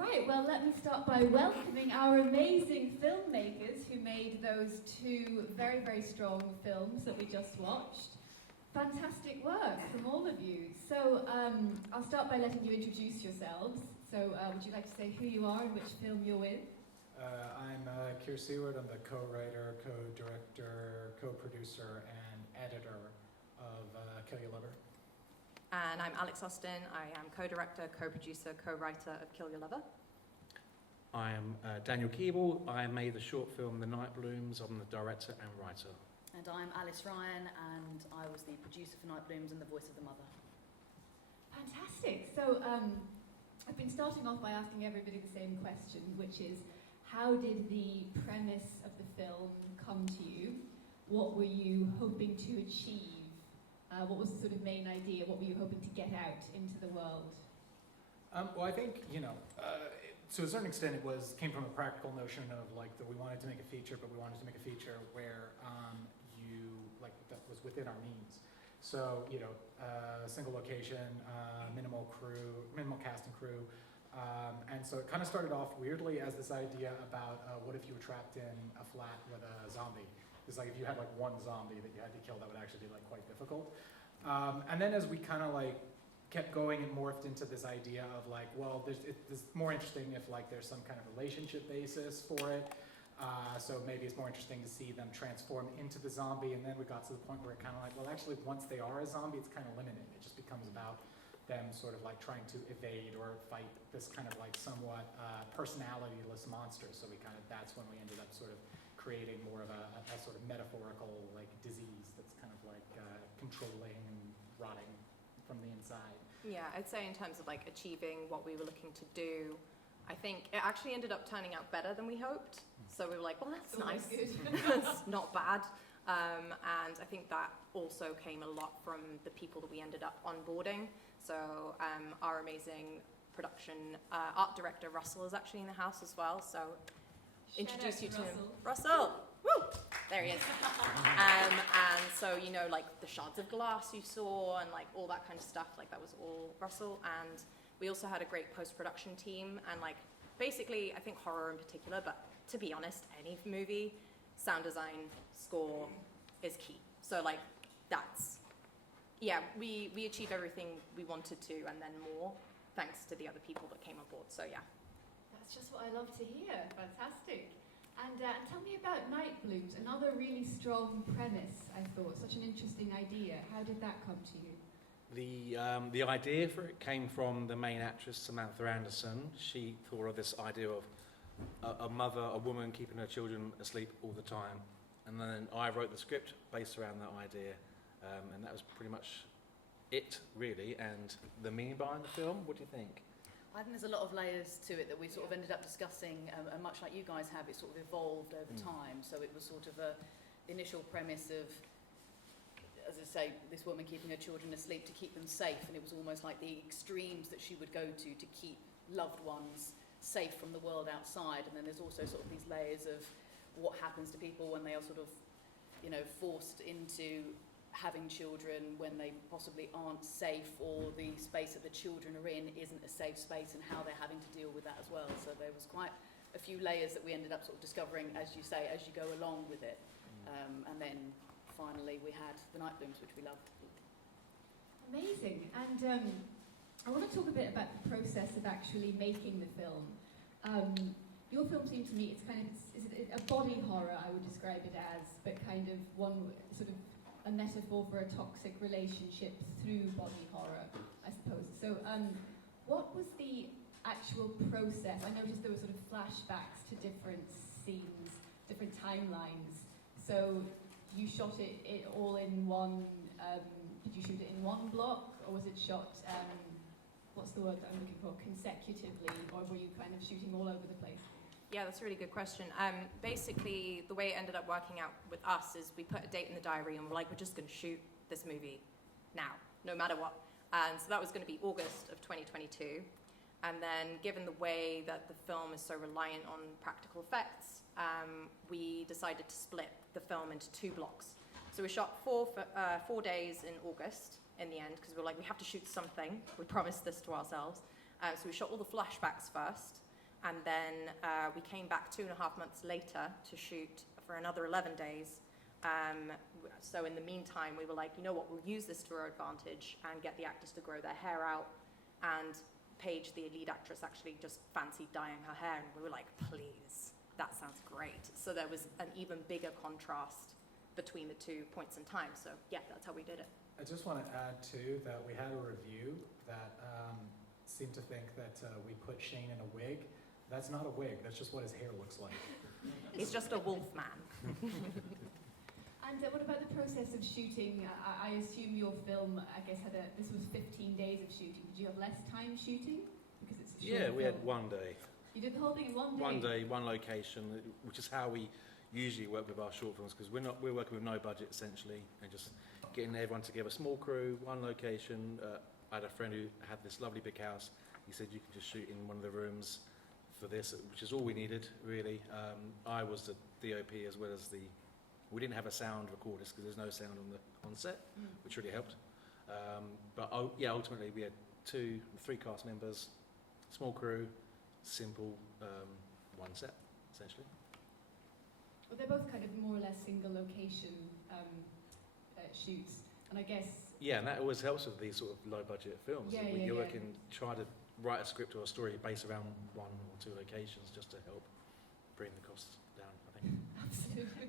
Right, well, let me start by welcoming our amazing filmmakers who made those two very, very strong films that we just watched. Fantastic work from all of you. So I'll start by letting you introduce yourselves. So would you like to say who you are and which film you're with? I'm Siewert. I'm the co-writer, co-director, co-producer, and editor of Kill Your Lover. And I'm Alix. I am co-director, co-producer, co-writer of Kill Your Lover. I am Daniel Keeble. I made the short film The Night Blooms. I'm the director and writer. And I'm Alix Ryan, and I was the producer for Night Blooms and the voice of the mother. Fantastic. So I've been starting off by asking everybody the same question, which is, how did the premise of the film come to you? What were you hoping to achieve? What was the sort of main idea? What were you hoping to get out into the world? Well, I think, to a certain extent it came from a practical notion of that we wanted to make a feature, but we wanted to make a feature where that was within our means. So, single location, minimal cast and crew. And so it kind of started off weirdly as this idea about what if you were trapped in a flat with a zombie? It's like if you had one zombie that you had to kill, that would actually be quite difficult. And then as we kind of kept going and morphed into this idea of it's more interesting if there's some kind of relationship basis for it. So maybe it's more interesting to see them transform into the zombie. And then we got to the point where it kind of actually once they are a zombie, it's kind of limited. It just becomes about them sort of trying to evade or fight this kind of somewhat personality-less monster. So that's when we ended up sort of creating more of a sort of metaphorical disease that's kind of controlling and rotting from the inside. Yeah, I'd say in terms of achieving what we were looking to do, I think it actually ended up turning out better than we hoped. So we were like, well, that's nice. That's not bad. And I think that also came a lot from the people that we ended up onboarding. So our amazing production art director, Russell, is actually in the house as well. So introduce you to him. Russell! Woo! There he is. And so, the shards of glass you saw and all that kind of stuff, that was all Russell. And we also had a great post-production team and basically, I think horror in particular, but to be honest, any movie, sound design, score is key. So we achieved everything we wanted to and then more, thanks to the other people that came on board. So yeah. That's just what I love to hear. Fantastic. And tell me about Night Blooms, another really strong premise, I thought. Such an interesting idea. How did that come to you? The idea for it came from the main actress, Samantha Anderson. She thought of this idea of a woman keeping her children asleep all the time. And then I wrote the script based around that idea. And that was pretty much it, really. And the meaning behind the film, what do you think? I think there's a lot of layers to it that we sort of ended up discussing, and much like you guys have, it sort of evolved over time. So it was sort of the initial premise of, as I say, this woman keeping her children asleep to keep them safe, and it was almost like the extremes that she would go to keep loved ones safe from the world outside. And then there's also sort of these layers of what happens to people when they are sort of, forced into having children when they possibly aren't safe, or the space that the children are in isn't a safe space, and how they're having to deal with that as well. So there was quite a few layers that we ended up sort of discovering, as you say, as you go along with it. And then finally we had The Night Blooms, which we loved. Amazing. And I want to talk a bit about the process of actually making the film. Your film seemed to me, it's kind of, is it a body horror, I would describe it as, but kind of one sort of a metaphor for a toxic relationship through body horror, I suppose. So what was the actual process? I noticed there were sort of flashbacks to different scenes, different timelines. So you shot it all in one, did you shoot it in one block, or was it shot, what's the word that I'm looking for, consecutively, or were you kind of shooting all over the place? Yeah, that's a really good question. Basically, the way it ended up working out with us is we put a date in the diary and we're like, we're just going to shoot this movie now, no matter what. And so that was going to be August of 2022. And then given the way that the film is so reliant on practical effects, we decided to split the film into 2 blocks. So we shot 4 days in August in the end, because we were like, we have to shoot something. We promised this to ourselves. So we shot all the flashbacks first. And then we came back 2.5 months later to shoot for another 11 days. So in the meantime, we were like, you know what, we'll use this to our advantage and get the actors to grow their hair out. And Paige, the lead actress, actually just fancied dyeing her hair. And we were like, please, that sounds great. So there was an even bigger contrast between the 2 points in time. So yeah, that's how we did it. I just want to add too that we had a review that seemed to think that we put Shane in a wig. That's not a wig, that's just what his hair looks like. He's just a wolf man. And what about the process of shooting? I assume your film, I guess, this was 15 days of shooting. Did you have less time shooting? Because it's a short Yeah, we had film. 1 day. You did the whole thing in 1 day? 1 day, 1 location, which is how we usually work with our short films, because we're working with no budget essentially, and just getting everyone together, small crew, 1 location. I had a friend who had this lovely big house. He said you can just shoot in one of the rooms for this, which is all we needed really. I was the DOP as well as we didn't have a sound recorder because there's no sound on set, which really helped. But ultimately we had 3 cast members, small crew, simple 1 set essentially. Well, they're both kind of more or less single location shoots, and I guess... Yeah, and that always helps with these sort of low budget films. Yeah, When you're yeah. working, try to write a script or a story based around 1 or 2 locations just to help bring the costs down, I think. Absolutely.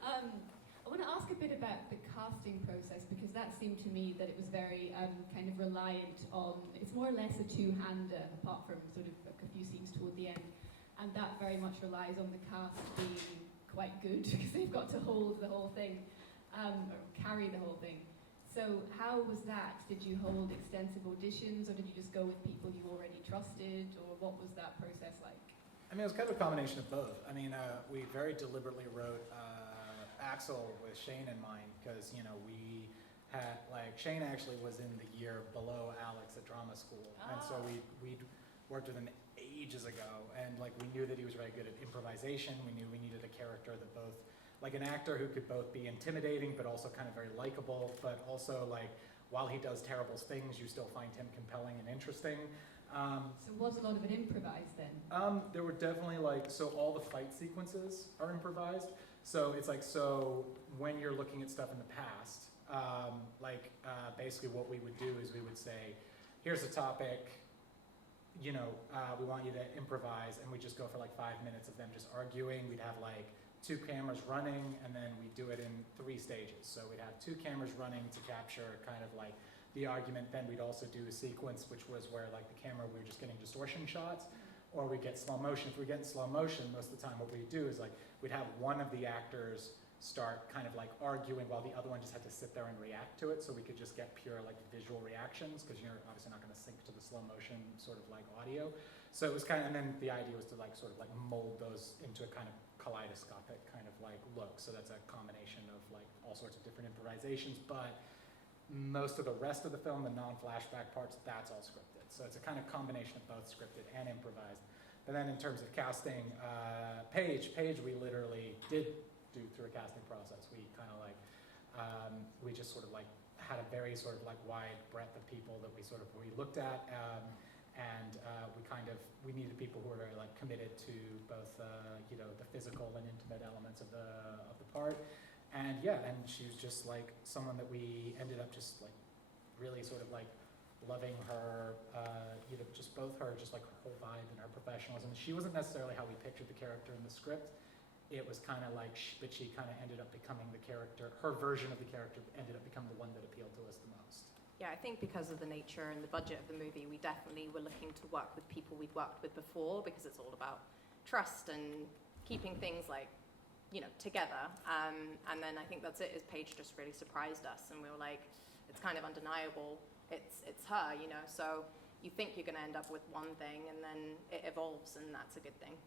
I want to ask a bit about the casting process, because that seemed to me that it was very kind of reliant on, it's more or less a two-hander, apart from sort of a few scenes toward the end, and that very much relies on the cast being quite good, because they've got to hold the whole thing, or carry the whole thing. So how was that? Did you hold extensive auditions, or did you just go with people you already trusted, or what was that process like? I mean, it was kind of a combination of both. I mean, we very deliberately wrote Axel with Shane in mind, because, you know, we had, like, Shane actually was in the year below Alix at drama school. And so we'd worked with him ages ago, and, like, we knew that he was very good at improvisation. We knew we needed a character that both, like an actor who could both be intimidating but also kind of very likable, but also, like, while he does terrible things, you still find him compelling and interesting. So was a lot of it improvised then? There were definitely, like, so all the fight sequences are improvised. So it's like, so when you're looking at stuff in the past, basically what we would do is we would say, here's a topic, you know, we want you to improvise, and we just go for like 5 minutes of them just arguing. We'd have like 2 cameras running, and then we do it in 3 stages. So we'd have 2 cameras running to capture kind of like the argument. Then we'd also do a sequence, which was where like the camera, we were just getting distortion shots, or we get slow motion. If we get in slow motion, most of the time what we do is like, we'd have one of the actors start kind of like arguing while the other one just had to sit there and react to it, so we could just get pure like visual reactions, because you're obviously not going to sync to the slow motion sort of like audio. So it was kind of, and then the idea was to like sort of like mold those into a kind of kaleidoscopic kind of like look. So that's a combination of like all sorts of different improvisations, but most of the rest of the film, the non-flashback parts, that's all scripted. So it's a kind of combination of both scripted and improvised. But then in terms of casting, Paige, we literally did do through a casting process. We kind of like, we just sort of like had a very sort of like wide breadth of people that we looked at, and we needed people who were very like committed to both you know, the physical and intimate elements of the part. And yeah, and she was just like someone that we ended up just like really sort of like loving her, you know, just both her, just like her whole vibe and her professionalism. She wasn't necessarily how we pictured the character in the script. It was kind of like, but she kind of ended up becoming the character, her version of the character ended up becoming the one that appealed to us the most. Yeah, I think because of the nature and the budget of the movie, we definitely were looking to work with people we'd worked with before, because it's all about trust and keeping things like, you know, together. And then I think that's it, is Paige just really surprised us, and we were like, it's kind of undeniable. It's her, you know, so you think you're going to end up with one thing, and then it evolves, and that's a good thing.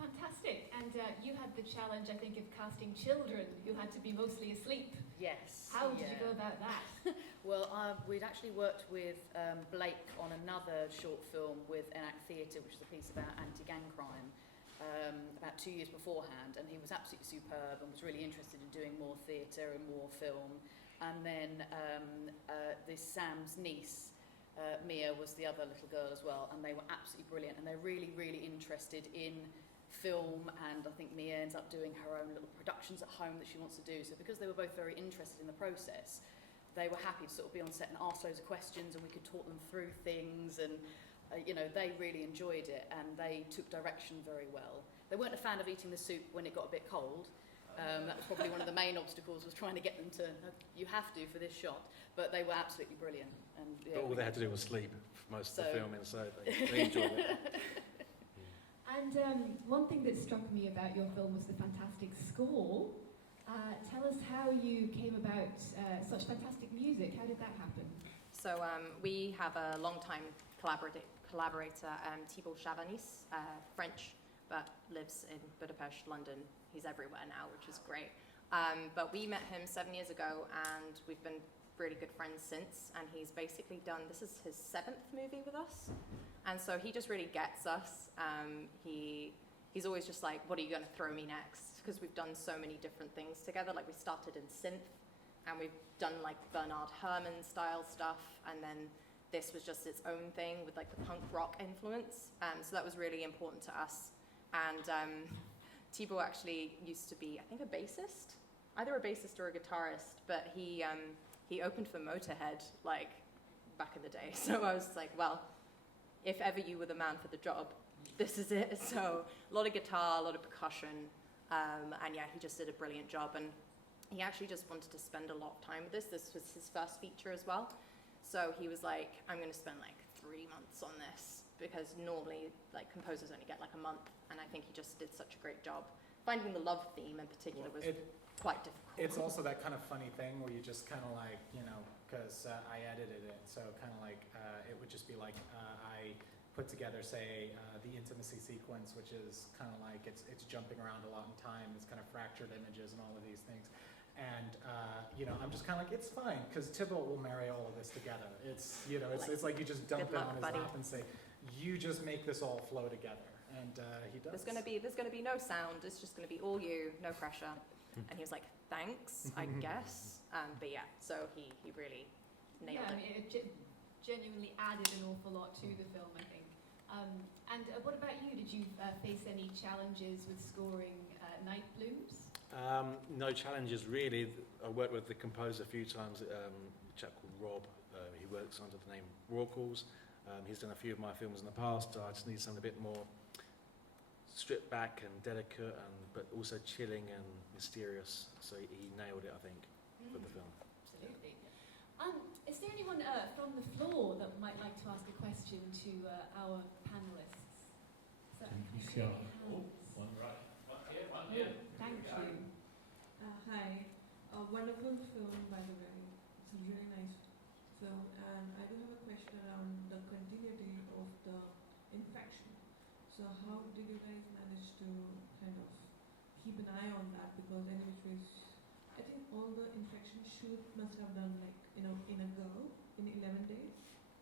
Fantastic. And you had the challenge, I think, of casting children who had to be mostly asleep. Yes. How did you go about that? Well, we'd actually worked with Blake on another short film with Enact Theatre, which is a piece about anti-gang crime, about 2 years beforehand, and he was absolutely superb and was really interested in doing more theatre and more film. And then this Sam's niece Mia was the other little girl as well, and they were absolutely brilliant, and they're really, really interested in film, and I think Mia ends up doing her own little productions at home that she wants to do. So because they were both very interested in the process, they were happy to sort of be on set and ask loads of questions, and we could talk them through things, and they really enjoyed it, and they took direction very well. They weren't a fan of eating the soup when it got a bit cold. That was probably one of the main obstacles, was trying to get them to, you have to for this shot, but they were absolutely brilliant. And But all they had to do was sleep for most of the filming, so they enjoyed it. And one thing that struck me about your film was the fantastic score. Tell us how you came about such fantastic music. How did that happen? So we have a long-time collaborator, Keeble, French, but lives in Budapest, London. He's everywhere now, which is great. But we met him 7 years ago, and we've been really good friends since. And he's basically done, this is his 7th movie with us. And so he just really gets us. He's always just like, what are you going to throw me next? Because we've done so many different things together. Like we started in synth, and we've done like Bernard Herrmann style stuff. And then this was just its own thing with like the punk rock influence. So that was really important to us. And Thibaut actually used to be, I think, a bassist, either a bassist or a guitarist, but he opened for Motorhead like back in the day. So I was like, well, if ever you were the man for the job, this is it. So a lot of guitar, a lot of percussion, and yeah, he just did a brilliant job. And he actually just wanted to spend a lot of time with this. This was his first feature as well. So he was like, I'm going to spend like 3 months on this, because normally like composers only get like a month, and I think he just did such a great job. Finding the love theme in particular was quite difficult. It's also that kind of funny thing where you just kind of like, because I edited it, so kind of like it would just be like I put together, say, the intimacy sequence, which is kind of like it's jumping around a lot in time. It's kind of fractured images and all of these things. And I'm just kind of like, it's fine, because Thibaut will marry all of this together. It's it's like you just dump it on his lap and say, you just make this all flow together, and he does. There's gonna be no sound. It's just gonna be all you, no pressure. And he was like, thanks, I guess. But yeah, so he really nailed it. I mean, it genuinely added an awful lot to the film, I think. And what about you? Did you face any challenges with scoring Night Blooms? No challenges really. I worked with the composer a few times, a chap called Rob. He works under the name Raw Calls. He's done a few of my films in the past. I just need something a bit more stripped back and delicate, but also chilling and mysterious. So he nailed it, I think, for the film. Absolutely. Is there anyone from the floor that might like to ask a question to our panelists? So, Sure. One right. One here, one here. Thank you. Hi. Wonderful film, by the way. It's a really nice film. And I do have a question around the continuity of the infection. So how did you guys manage to kind of keep an eye on that? Because in which ways, I think all the infection shoot must have done like, in a go, in 11 days.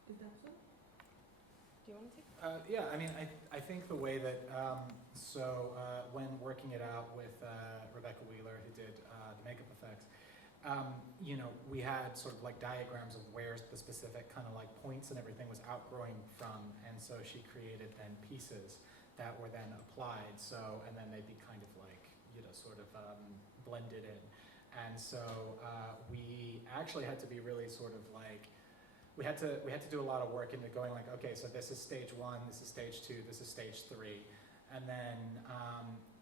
Is that so? Do you want to take? Yeah, I mean, I think the way that, when working it out with Rebecca Wheeler, who did the makeup effects, we had sort of like diagrams of where the specific kind of like points and everything was outgrowing from, and so she created then pieces that were then applied, and then they'd be kind of like, sort of blended in. And so we actually had to be really sort of like, we had to do a lot of work into going like, okay, so this is stage 1, this is stage 2, this is stage 3. And then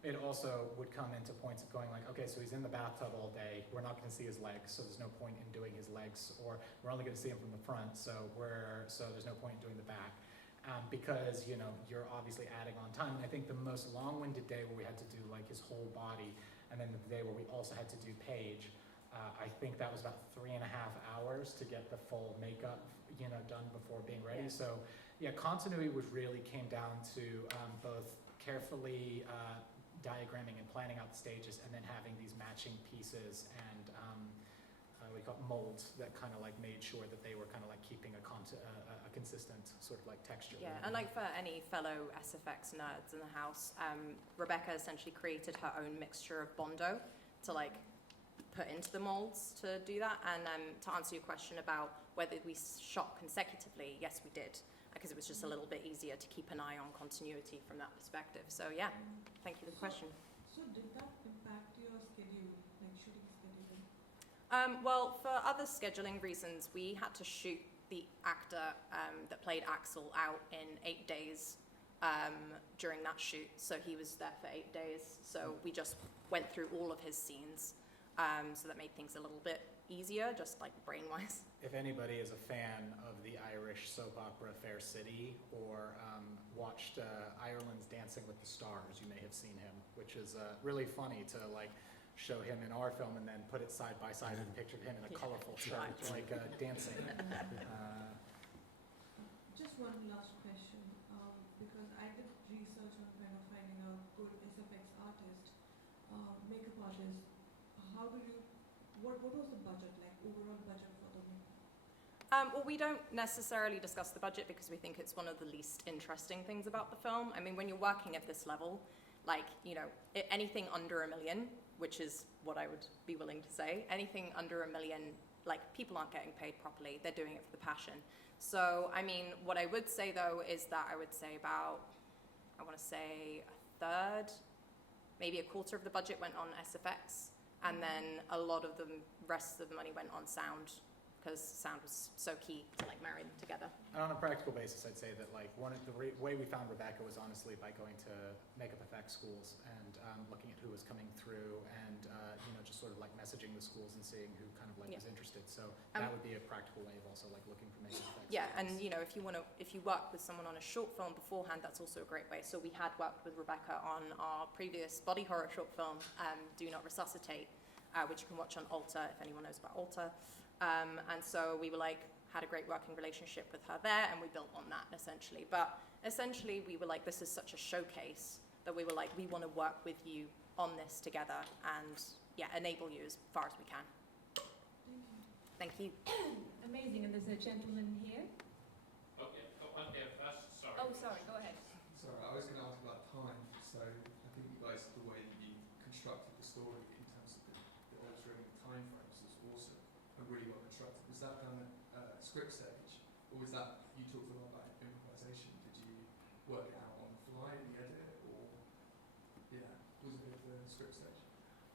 it also would come into points of going like, okay, so he's in the bathtub all day, we're not gonna see his legs, so there's no point in doing his legs, or we're only gonna see him from the front, so there's no point in doing the back. Because, you're obviously adding on time. And I think the most long-winded day where we had to do like his whole body, and then the day where we also had to do Paige, I think that was about 3.5 hours to get the full makeup, done before being ready. Yeah. So, yeah, continuity really came down to both carefully diagramming and planning out the stages, and then having these matching pieces and we call it molds that kind of like made sure that they were kind of like keeping a consistent sort of like texture. Yeah, and like for any fellow SFX nerds in the house, Rebecca essentially created her own mixture of Bondo to like put into the molds to do that. And to answer your question about whether we shot consecutively, yes, we did, because it was just a little bit easier to keep an eye on continuity from that perspective. So yeah, thank you for the question. So did that impact your schedule, like shooting schedule? Well, for other scheduling reasons, we had to shoot the actor that played Axel out in 8 days during that shoot. So he was there for 8 days. So we just went through all of his scenes. So that made things a little bit easier, just like brain-wise. If anybody is a fan of the Irish soap opera Fair City or watched Ireland's Dancing with the Stars, you may have seen him, which is really funny to like show him in our film and then put it side by side and picture him in a colorful shirt, like dancing. Just one last question, because I did research on kind of finding out good SFX artist, makeup artist. How do you, what was the budget, like overall budget for the makeup? Well, we don't necessarily discuss the budget because we think it's one of the least interesting things about the film. I mean, when you're working at this level, like, you know, anything under $1 million, which is what I would be willing to say, anything under $1 million, like, people aren't getting paid properly. They're doing it for the passion. So, I mean, what I would say, though, is that I would say about, I want to say a third, maybe a quarter of the budget went on SFX, and then a lot of the rest of the money went on sound, because sound was so key to like marry them together. And on a practical basis, I'd say that like one of the way we found Rebecca was honestly by going to makeup effects schools and looking at who was coming through and you know, just sort of like messaging the schools and seeing who kind of like was interested. So that would be a practical way of also like looking for makeup effects. Yeah, and you know, if you work with someone on a short film beforehand, that's also a great way. So we had worked with Rebecca on our previous body horror short film, Do Not Resuscitate, which you can watch on Alta if anyone knows about Alta. And so we were like, had a great working relationship with her there, and we built on that essentially. But essentially we were like, this is such a showcase that we were like, we want to work with you on this together and yeah, enable you as far as we can. Thank you. Amazing, and there's a gentleman here. Okay, one here first, sorry. Oh, sorry, go ahead. Sorry, I was going to ask about time. So I think you guys, the way that you constructed the story in terms of the altering time frames was awesome and really well constructed. Was that done at script stage, or was that, you talked a lot about improvisation, did you work it out on the fly in the edit, or yeah, was it at the script stage?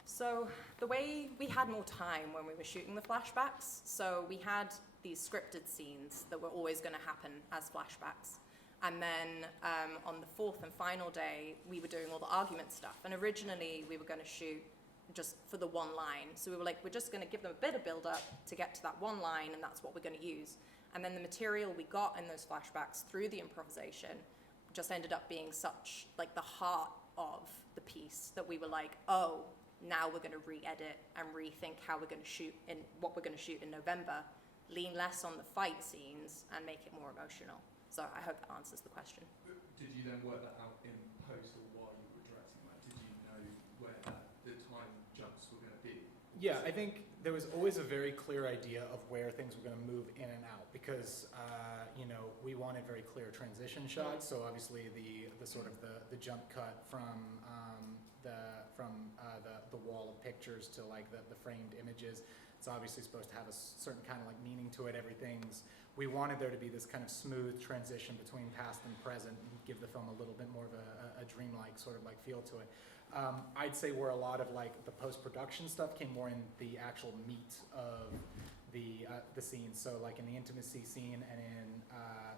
So the way we had more time when we were shooting the flashbacks, so we had these scripted scenes that were always going to happen as flashbacks. And then on the fourth and final day, we were doing all the argument stuff. And originally we were going to shoot just for the one line. So we were like, we're just going to give them a bit of build up to get to that one line, and that's what we're going to use. And then the material we got in those flashbacks through the improvisation just ended up being such like the heart of the piece that we were like, oh, now we're going to re-edit and rethink how we're going to shoot in what we're going to shoot in November, lean less on the fight scenes and make it more emotional. So I hope that answers the question. Did you then work that out in post or while you were directing? Like, did you know where the time jumps were going to be? Yeah, I think there was always a very clear idea of where things were going to move in and out because, you know, we wanted very clear transition shots. So obviously the sort of the jump cut from the wall of pictures to like the framed images. It's obviously supposed to have a certain kind of like meaning to it. We wanted there to be this kind of smooth transition between past and present and give the film a little bit more of a dreamlike sort of like feel to it. I'd say where a lot of like the post-production stuff came more in the actual meat of the scenes. So like in the intimacy scene and in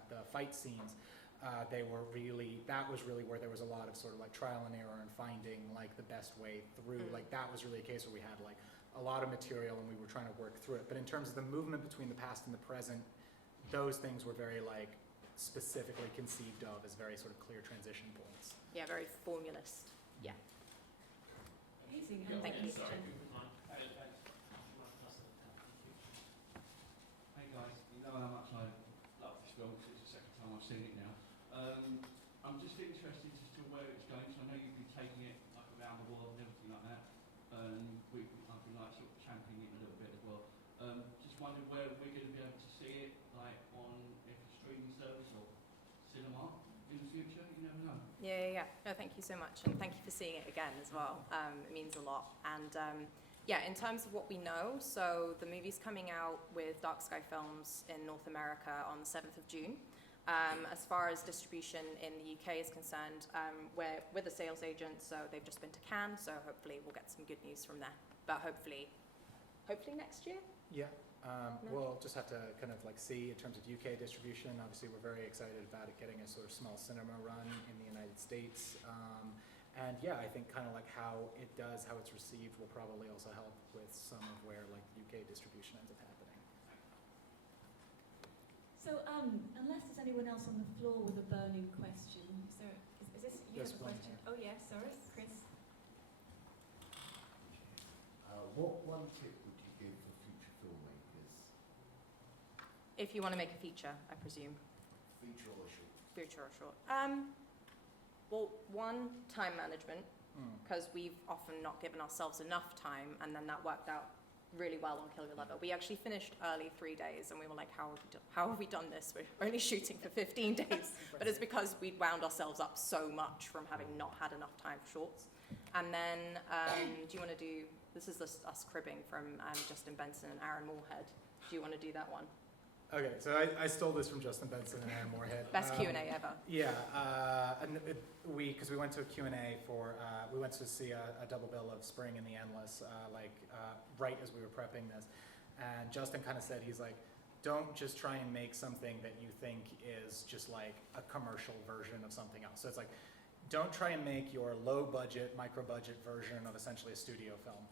the fight scenes, that was really where there was a lot of sort of like trial and error and finding like the best way through. Like that was really a case where we had like a lot of material and we were trying to work through it. But in terms of the movement between the past and the present, those things were very like specifically conceived of as very sort of clear transition points. Yeah, very formulist. Yeah. Amazing, Yeah, and Thank you. sorry. Hey guys, you know how much I love this film, because it's the second time I've seen it now. I'm just interested as to where it's going, so I know you've been taking it like around the world and everything like that, and I've been like sort of championing it a little bit as well. Just wondered where we're going to be able to see it, like on a streaming service or cinema in the future, you never know. Yeah. No, thank you so much, and thank you for seeing it again as well. It means a lot. And Yeah, in terms of what we know, so the movie's coming out with Dark Sky Films in North America on the 7th of June. As far as distribution in the UK is concerned, we're the sales agent, so they've just been to Cannes, so hopefully we'll get some good news from there. But hopefully next year? Yeah. No. We'll just have to kind of like see in terms of UK distribution. Obviously, we're very excited about it getting a sort of small cinema run in the United States. And yeah, I think kind of like how it does, how it's received will probably also help with some of where like UK distribution ends up happening. So, unless there's anyone else on the floor with a burning question, is this, you There's have a one question? here. Oh yeah, sorry, Chris. What one tip would you give for future filmmakers? If you want to make a feature, I presume. Feature or short? Feature or short. Well, one, time management, because we've often not given ourselves enough time, and then that worked out really well on Kill Your Lover. We actually finished early 3 days, and we were like, how have we done this? We're only shooting for 15 days. But it's because we'd wound ourselves up so much from having not had enough time for shorts. And then, do you want to do, this is us cribbing from Justin Benson and Aaron Moorhead. Do you want to do that one? Okay, so I stole this from Justin Benson and Aaron Moorhead. Best Q&A ever. Yeah, because we went to a Q&A for, we went to see a double bill of Spring and the Endless, right as we were prepping this. And Justin kind of said, he's like, don't just try and make something that you think is just like a commercial version of something else. So it's like, don't try and make your low budget, micro budget version of essentially a studio film.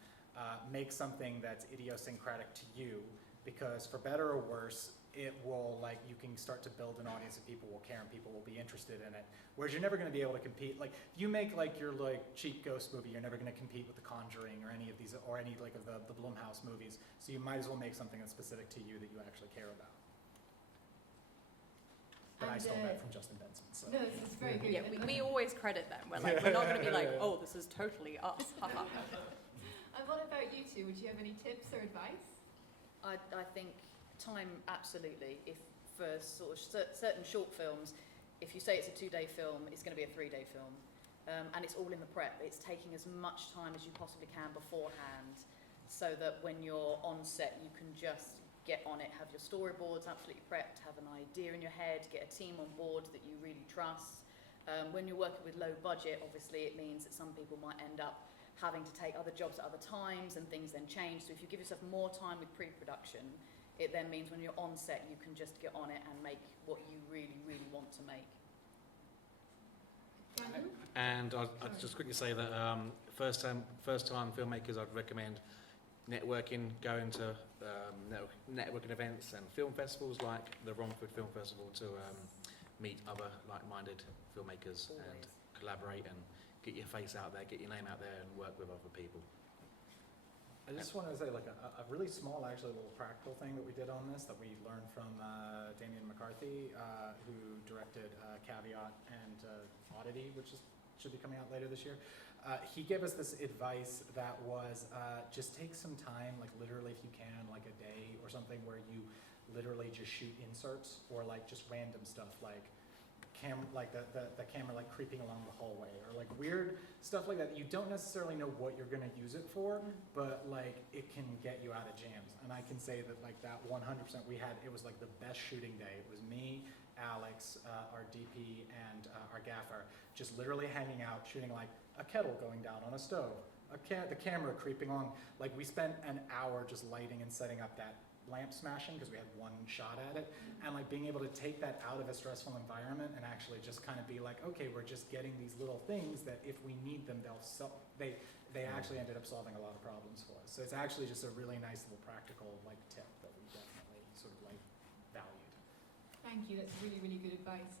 Make something that's idiosyncratic to you, because for better or worse, it will, like, you can start to build an audience and people will care and people will be interested in it. Whereas you're never going to be able to compete. Like, if you make like your like cheap ghost movie, you're never going to compete with The Conjuring or any of these, or any like of the Blumhouse movies. So you might as well make something that's specific to you that you actually care about. But I stole that from Justin Benson. So. No, it's very good. Yeah, we always credit them. We're like, we're not going to be like, oh, this is totally us. And what about you two? Would you have any tips or advice? I think time, absolutely. If for sort of certain short films, if you say it's a 2-day film, it's going to be a 3-day film. And it's all in the prep. It's taking as much time as you possibly can beforehand, so that when you're on set, you can just get on it, have your storyboards absolutely prepped, have an idea in your head, get a team on board that you really trust. When you're working with low budget, obviously it means that some people might end up having to take other jobs at other times and things then change. So if you give yourself more time with pre-production, it then means when you're on set, you can just get on it and make what you really, really want to make. Daniel? And I'd just quickly say that first time filmmakers, I'd recommend networking, going to networking events and film festivals like the Romford Film Festival to meet other like-minded filmmakers and collaborate and get your face out there, get your name out there and work with other people. I just wanted to say like a really small, actually little practical thing that we did on this that we learned from Damien McCarthy, who directed Caveat and Oddity, which should be coming out later this year. He gave us this advice that was just take some time, like literally if you can, like a day or something, where you literally just shoot inserts or like just random stuff, like the camera like creeping along the hallway, or like weird stuff like that. You don't necessarily know what you're going to use it for, but like it can get you out of jams. And I can say that like that 100%, it was like the best shooting day. It was me, Alix, our DP, and our gaffer, just literally hanging out, shooting like a kettle going down on a stove, the camera creeping along. Like we spent an hour just lighting and setting up that lamp smashing because we had one shot at it, and like being able to take that out of a stressful environment and actually just kind of be like, okay, we're just getting these little things that if we need them, they actually ended up solving a lot of problems for us. So it's actually just a really nice little practical like tip that we definitely sort of like valued. Thank you, that's really, really good advice.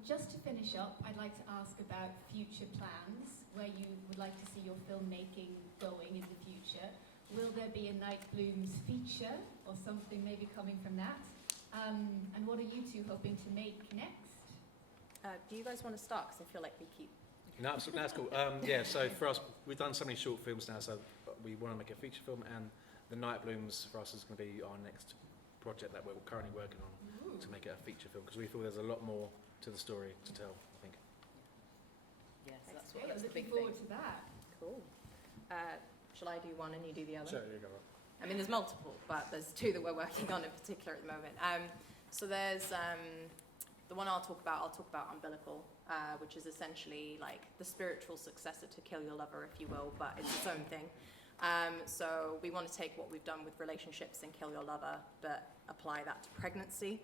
Just to finish up, I'd like to ask about future plans, where you would like to see your filmmaking going in the future. Will there be a Night Blooms feature or something maybe coming from that? And what are you two hoping to make next? Do you guys want to start? Because I feel like we keep... No, that's cool. Yeah, so for us, we've done so many short films now, so we want to make a feature film, and the Night Blooms for us is going to be our next project that we're currently working on. Ooh. To make it a feature film, because we feel there's a lot more to the story to tell, I think. Yeah, so that's Great, I'm the looking big forward thing. to that. Cool. Shall I do one and you do the other? Sure, you go. I mean, there's multiple, but there's two that we're working on in particular at the moment. So there's the one I'll talk about umbilical, which is essentially like the spiritual successor to Kill Your Lover, if you will, but it's its own thing. So we want to take what we've done with relationships in Kill Your Lover, but apply that to pregnancy.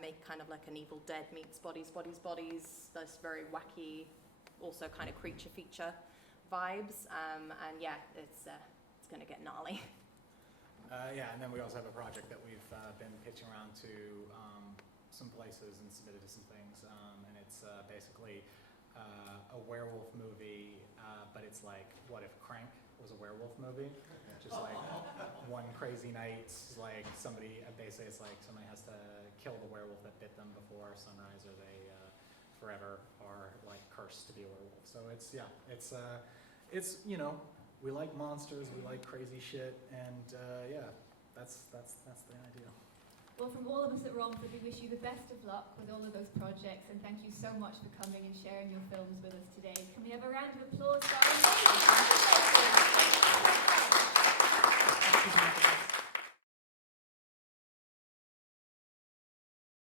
Make kind of like an Evil Dead meets Bodies, Bodies, Bodies. This very wacky, also kind of creature feature vibes. And yeah, it's going to get gnarly. Yeah, and then we also have a project that we've been pitching around to some places and submitted to some things. And it's basically a werewolf movie, but it's like, what if Crank was a werewolf movie? Just like one crazy night, like somebody, basically it's like somebody has to kill the werewolf that bit them before sunrise, or they forever are like cursed to be a werewolf. So it's, yeah, it's you know, we like monsters, we like crazy shit, and yeah, that's the idea. Well, from all of us at Romford, we wish you the best of luck with all of those projects, and thank you so much for coming and sharing your films with us today. Can we have a round of applause for our